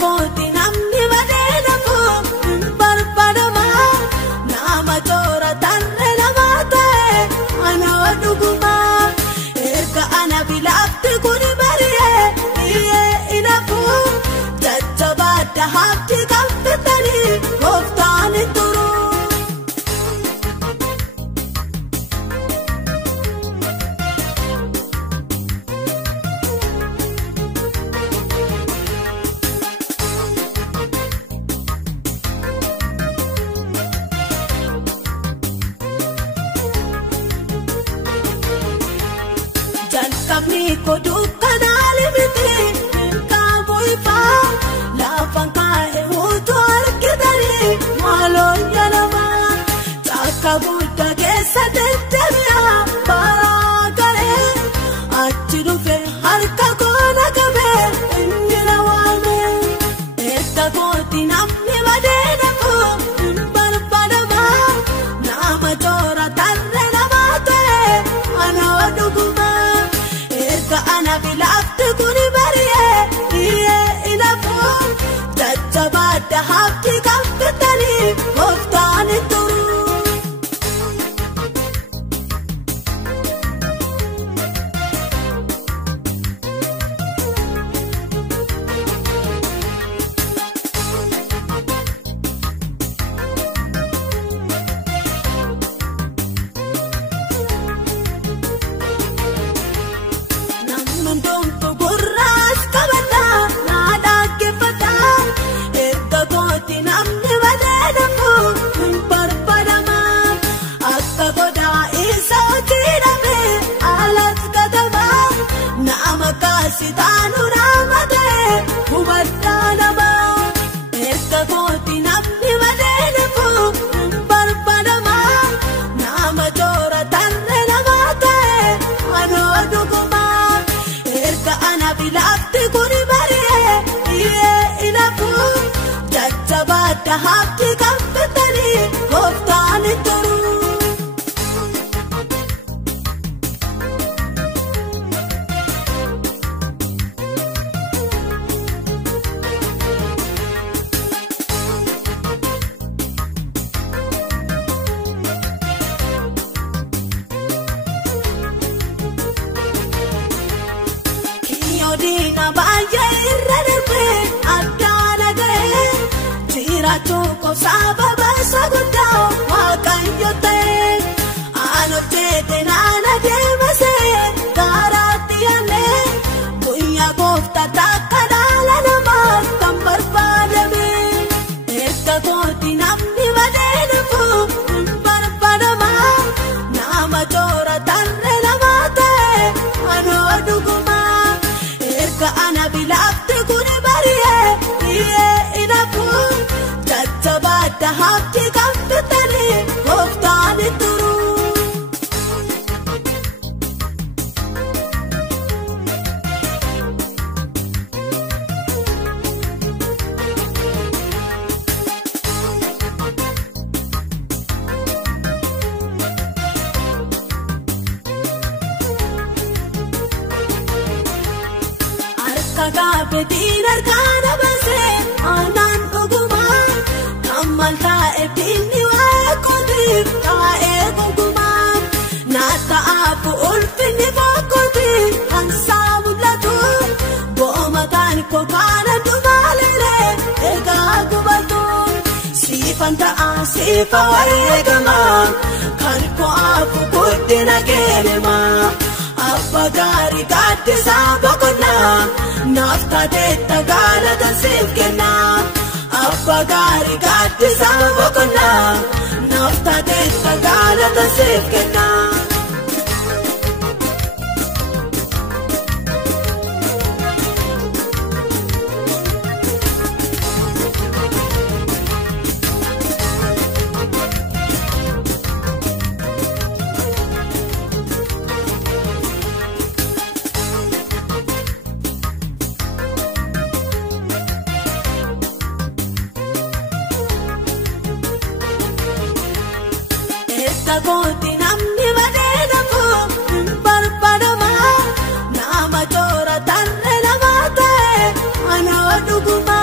kooti namni badee nafu barbaadama nama toora tarree namaa ta'e anoo dhuguma erga ana bilaafti kuni bari'ee iyyee inafu jajjabaadha haabdi kan fitanii gooftaan hin turu. Jalqabni kodu kanaali miti kaabu ifaa laafaan kaa'e utuu argitanii maaloo yalamaa takka guddaa keessa deddeebi'aa baraa galee achi dhufe harka koona qabee inni na waame erga kooti namni badee nafu barbaadama nama toora tarree namaa ta'e anoo dhuguma. Ana bilaafti kuni bari'ee iyyee inafu jajjabaadha haabdi kan fitanii gooftaan hin turu. Namnumtu gurraas qabataa naa dhaggeeffataa erga kooti namni badee nafu barbaadama akka godaa isa hojii dhabee alas gatama nama kaasitaanu nama ta'e hubadhaa nama erga kooti namni badee nafu barbaadama nama toora tarree namaa ta'e anoo dhuguma. Ana bilaafti kuni bari'ee iyyee inafu jajjabaadha haabdi kan fitanii gooftaan hin turu. Diina baay'ee irra darbee addaan ga'ee jiraachuu kosaaba baasa guddaa waaqayyo ta'e aan hojjete naan adeemasee garaatti yaannee guyyaa gooftaa takka dhaala namaa kan barbaadame erga kooti namni badee nafu barbaadama nama toora tarree namaa ta'e anoo dhuguma. Ana bilaafti kuni bari'ee iyyee inafu jajjabaadha haabdi kan fitanii gooftaan hin turu. Kakabetiin harkaan abasee aanaan dhuguma kammal taa'e binni waaqotiif taa'ee guguma naa ta'aafu ulfinni fokkootii hansaa mul'atu bo'oma kan kokaana dhumaalee egaa gubatu siifan ta'aa siifa wareegama kan ko'aafu guddina geerima. Abba gaarii gaaddisaa boqonnaa naaf taateetta galata siif kennaa. Abba gaarii gaaddisaa boqonnaa naaf taateetta galata siif kennaa. Kooti namni badee nafu barbaadama nama toora tarree namaa ta'e anoo dhuguma.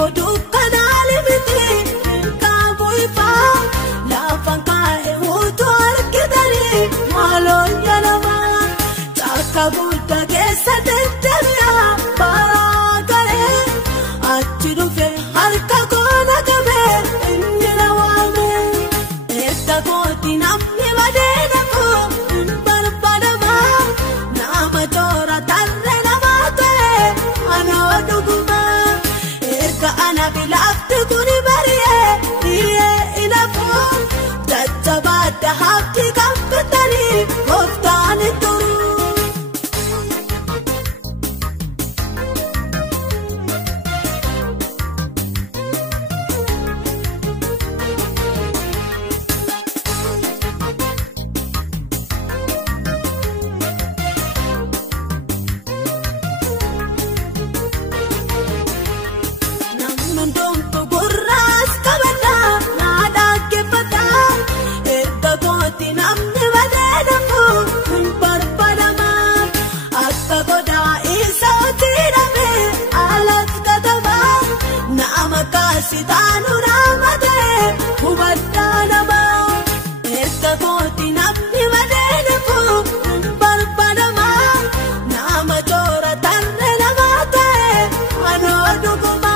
kodu kanali biti kabu ifa lafan kae utu arkidari malon yanama takabu dagesa tetemiya barakare achirufe harka kona kabe indira wame etta koti namni madena ko barpadama nama tora tarre namate anoduguma erka ana bilafte kuni bariye iye inafu tattabada hafti kampetari koftani turu Sidanu namade ubaddanama erka koti namni madene ko barpadama nama chora tanne namate anoduguma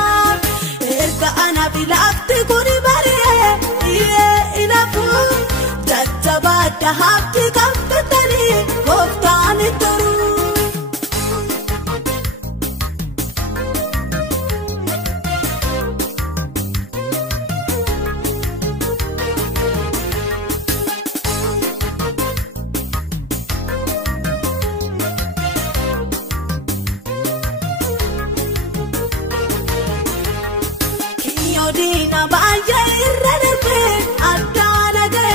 erka ana bilafte kuni bariye iye inafu tattabada hafti kampetani koftani turu Dina baya irrelebe adana de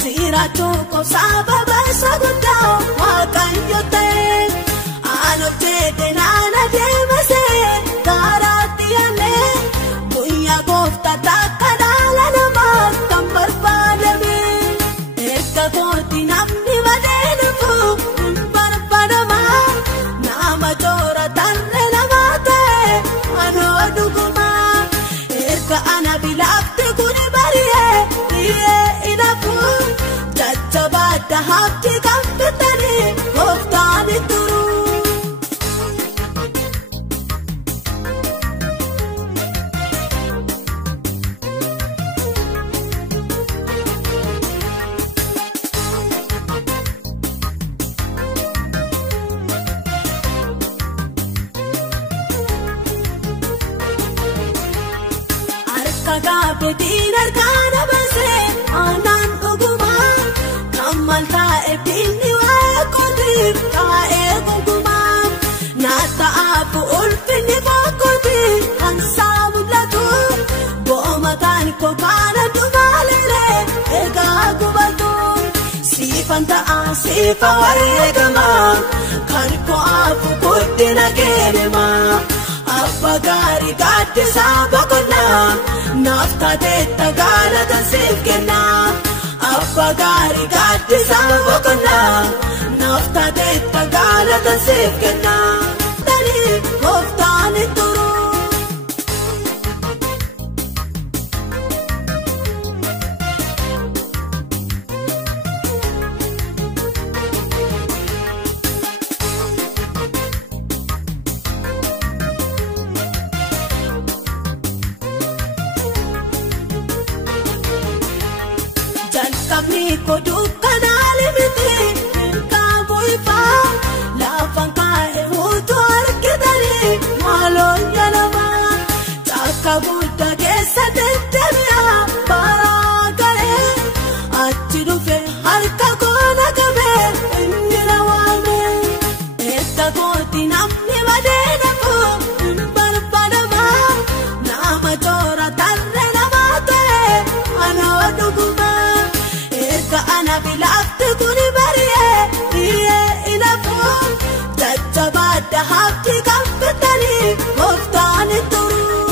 tira choko sababa saguta wakayote anote de nana de mase karatiane buya gofta takadala nama tambar padame ekka koti namni vadena fu barpadama nama chora tanne namate anoduguma ana bilafte kuni bariye iye inafu tattabada hafti kampetani koftani turu Kagabe dinar kana base anan uguma kamal tae bini wa kodi tae uguma nata apu ulfini wa kodi ansabulatu bomatan ko kana dumalere ega gubatu sifanta asifa waregama kan ko apu kodi na gerema Abagari gade sabakona nafta detta gala da silkena Abagari gade sabakona nafta detta gala da silkena Dali koftani turu Jalkabni kodu kanali biti kabu ifa lafan kae utu arkidari malon yanama takabu dagesa tetemiya barakare achirufe harka kona kabe indira wame etta koti namni madena ko barpadama nama chora tanne namate anoduguma ana bilafte kuni bariye iye inafu tattabada hafti kampetani koftani turu